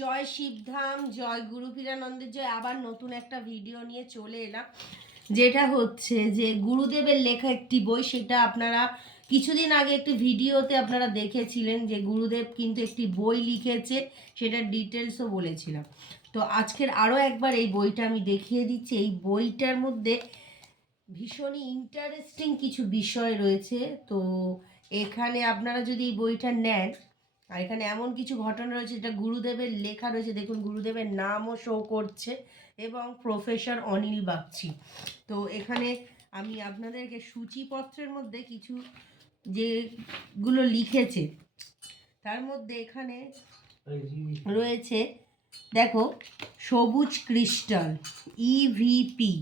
জয় শিবধাম, জয় গুরু পীরানন্দের জয়। আবার নতুন একটা ভিডিও নিয়ে চলে এলাম, যেটা হচ্ছে যে গুরুদেবের লেখা একটি বই, সেটা আপনারা কিছুদিন আগে একটি ভিডিওতে আপনারা দেখেছিলেন যে গুরুদেব কিন্তু একটি বই লিখেছে সেটার ডিটেলসও বলেছিলাম। তো আজকের আরও একবার এই বইটা আমি দেখিয়ে দিচ্ছি। এই বইটার মধ্যে ভীষণই ইন্টারেস্টিং কিছু বিষয় রয়েছে। তো এখানে আপনারা যদি এই বইটা নেন আর এখানে এমন কিছু ঘটনা রয়েছে যেটা গুরুদেবের লেখা রয়েছে। দেখুন গুরুদেবের নামও শো করছে এবং প্রফেসর অনিল বাগচি। তো এখানে আমি আপনাদেরকে সূচিপত্রের মধ্যে কিছু যেগুলো লিখেছে তার মধ্যে এখানে রয়েছে দেখো সবুজ ক্রিস্টাল E ইভিপি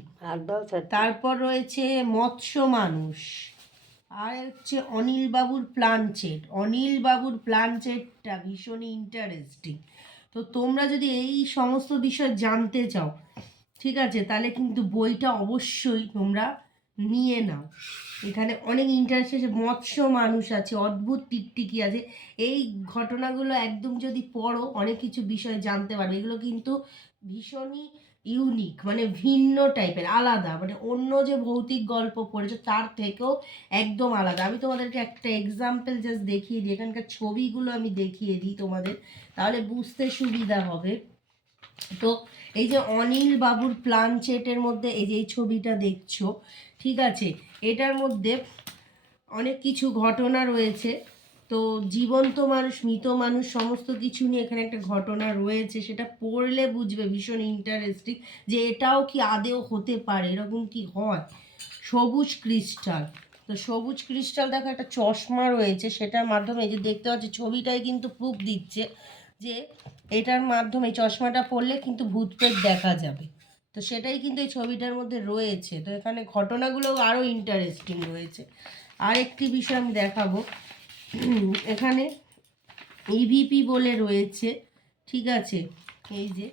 তারপর রয়েছে মৎস্য মানুষ। আর হচ্ছে অনিল বাবুর প্লানচেট, অনিল বাবুর প্লানচেটটা ভীষণই ইন্টারেস্টিং তো তোমরা যদি এই সমস্ত বিষয় জানতে চাও, ঠিক আছে, তাহলে কিন্তু বইটা অবশ্যই তোমরা নিয়ে নাও। এখানে অনেক ইন্টারেস্ট আছে, মৎস্য মানুষ আছে, অদ্ভুত টিকটিকি আছে। এই ঘটনাগুলো একদম যদি পড়ো, অনেক কিছু বিষয় জানতে পারবে। এগুলো কিন্তু ভীষণই ইউনিক মানে ভিন্ন টাইপের আলাদা মানে অন্য যে ভৌতিক গল্প পড়েছো তার থেকেও একদম আলাদা। আমি তোমাদেরকে একটা এক্সাম্পল জাস্ট দেখিয়ে দিই, এখানকার ছবিগুলো আমি দেখিয়ে দিই তোমাদের, তাহলে বুঝতে সুবিধা হবে। তো এই যে অনিল বাবুর প্লানচেটের মধ্যে এই যে এই ছবিটা দেখছ, ঠিক আছে? এটার মধ্যে অনেক কিছু ঘটনা রয়েছে। তো জীবন্ত মানুষ, মৃত মানুষ, সমস্ত কিছু নিয়ে এখানে একটা ঘটনা রয়েছে, সেটা পড়লে বুঝবে, ভীষণ ইন্টারেস্টিং যে এটাও কি আদেও হতে পারে, এরকম কি হয়? সবুজ ক্রিস্টাল। তো সবুজ ক্রিস্টাল দেখো, একটা চশমা রয়েছে, সেটার মাধ্যমে যে দেখতে পাচ্ছি, ছবিটাই কিন্তু প্রুফ দিচ্ছে যে এটার মাধ্যমে চশমাটা পড়লে কিন্তু ভূত প্রেত দেখা যাবে। তো সেটাই কিন্তু এই ছবিটার মধ্যে রয়েছে। তো এখানে ঘটনাগুলো আরও ইন্টারেস্টিং রয়েছে। আরেকটি বিষয় আমি দেখাবো। এখানে ইভিপি বলে রয়েছে, ঠিক আছে? এই যে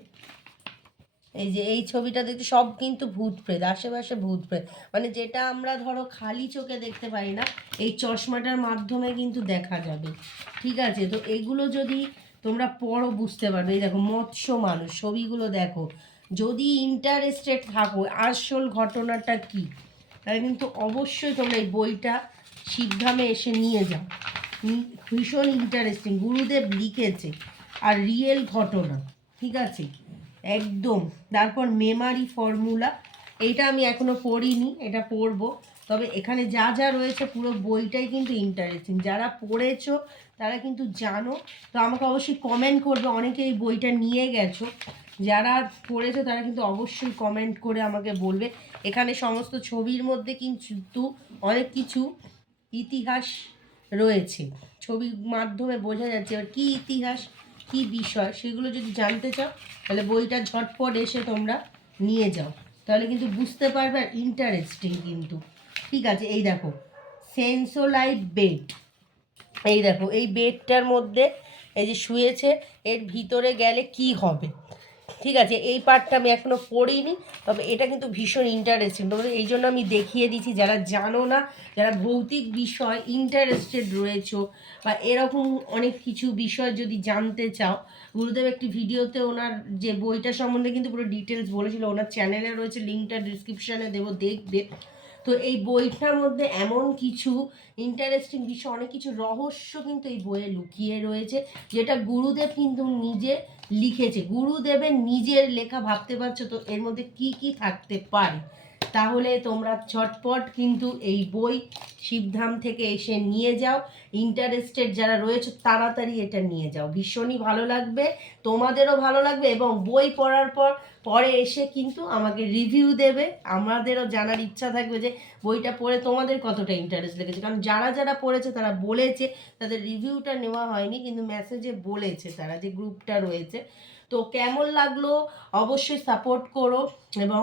এই যে, এই ছবিটা দেখতে সব কিন্তু ভূত প্রেত আশেপাশে ভূত প্রেত মানে যেটা আমরা ধরো খালি চোখে দেখতে পাই না, এই চশমাটার মাধ্যমে কিন্তু দেখা যাবে, ঠিক আছে? তো এগুলো যদি তোমরা পড়ো বুঝতে পারবে। এই দেখো, মৎস্য মানুষ, ছবিগুলো দেখো। যদি ইন্টারেস্টেড থাকো, আসল ঘটনাটা কি? তাহলে কিন্তু অবশ্যই তোমরা এই বইটা শিবধামে এসে নিয়ে যাও। ভীষণ ইন্টারেস্টিং গুরুদেব লিখেছে, আর রিয়েল ঘটনা, ঠিক আছে? একদম। তারপর মেমারি ফর্মুলা এইটা আমি এখনও পড়িনি, এটা পড়ব। তবে এখানে যা যা রয়েছে, পুরো বইটাই কিন্তু ইন্টারেস্টিং যারা পড়েছো, তারা কিন্তু জানো। তো আমাকে অবশ্যই কমেন্ট করবে, অনেকে এই বইটা নিয়ে গেছো। যারা পড়েছো, তারা কিন্তু অবশ্যই কমেন্ট করে আমাকে বলবে। এখানে সমস্ত ছবির মধ্যে কিন্তু অনেক কিছু, ইতিহাস রয়েছে। ছবির মাধ্যমে বোঝা যাচ্ছে এবার কী ইতিহাস, কী বিষয়, সেগুলো যদি জানতে চাও, তাহলে বইটা ঝটপট এসে তোমরা নিয়ে যাও। তাহলে কিন্তু বুঝতে পারবে আর ইন্টারেস্টিং কিন্তু। ঠিক আছে, এই দেখো সেন্সোলাইট বেড এই দেখো, এই বেডটার মধ্যে এই যে শুয়েছে, এর ভিতরে গেলে কি হবে? ঠিক আছে, এই পার্টটা আমি এখনও পড়িনি, তবে এটা কিন্তু ভীষণ ইন্টারেস্টিং তোমাদের এই জন্য আমি দেখিয়ে দিচ্ছি, যারা জানো না, যারা ভৌতিক বিষয় ইন্টারেস্টেড রয়েছো, বা এরকম অনেক কিছু বিষয় যদি জানতে চাও, গুরুদেব একটি ভিডিওতে ওনার যে বইটা সম্বন্ধে কিন্তু পুরো ডিটেলস বলেছিল, ওনার চ্যানেলে রয়েছে লিঙ্কটা ডিসক্রিপশানে দেবো, দেখবে। তো এই বইটার মধ্যে এমন কিছু ইন্টারেস্টিং বিষয়, অনেক কিছু রহস্য কিন্তু এই বইয়ে লুকিয়ে রয়েছে, যেটা গুরুদেব কিন্তু নিজে লিখেছে। গুরুদেবের নিজের লেখা ভাবতে পারছ তো এর মধ্যে কি কি থাকতে পারে? তাহলে তোমরা ঝটপট কিন্তু এই বই শিবধাম থেকে এসে নিয়ে যাও। ইন্টারেস্টেড যারা রয়েছে, তাড়াতাড়ি এটা নিয়ে যাও। ভীষণই ভালো লাগবে, তোমাদেরও ভালো লাগবে এবং বই পড়ার পর, পরে এসে কিন্তু আমাকে রিভিউ দেবে। আমাদেরও জানার ইচ্ছা থাকবে যে বইটা পড়ে তোমাদের কতটা ইন্টারেস্ট লেগেছে। কারণ যারা যারা পড়েছে, তারা বলেছে, তাদের রিভিউটা নেওয়া হয়নি, কিন্তু মেসেজে বলেছে তারা যে গ্রুপটা রয়েছে। তো কেমন লাগল? অবশ্যই সাপোর্ট করো এবং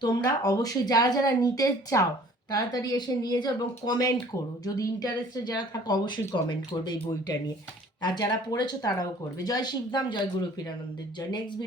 তোমরা অবশ্যই যারা যারা নিতে চাও, তাড়াতাড়ি এসে নিয়ে যাও এবং কমেন্ট করো। যদি ইন্টারেস্টে যারা থাকো, অবশ্যই কমেন্ট করবে এই বইটা নিয়ে। আর যারা পড়েছো, তারাও করবে। জয় শিবধাম, জয় গুরু ফিরানন্দের জয়। নেক্সট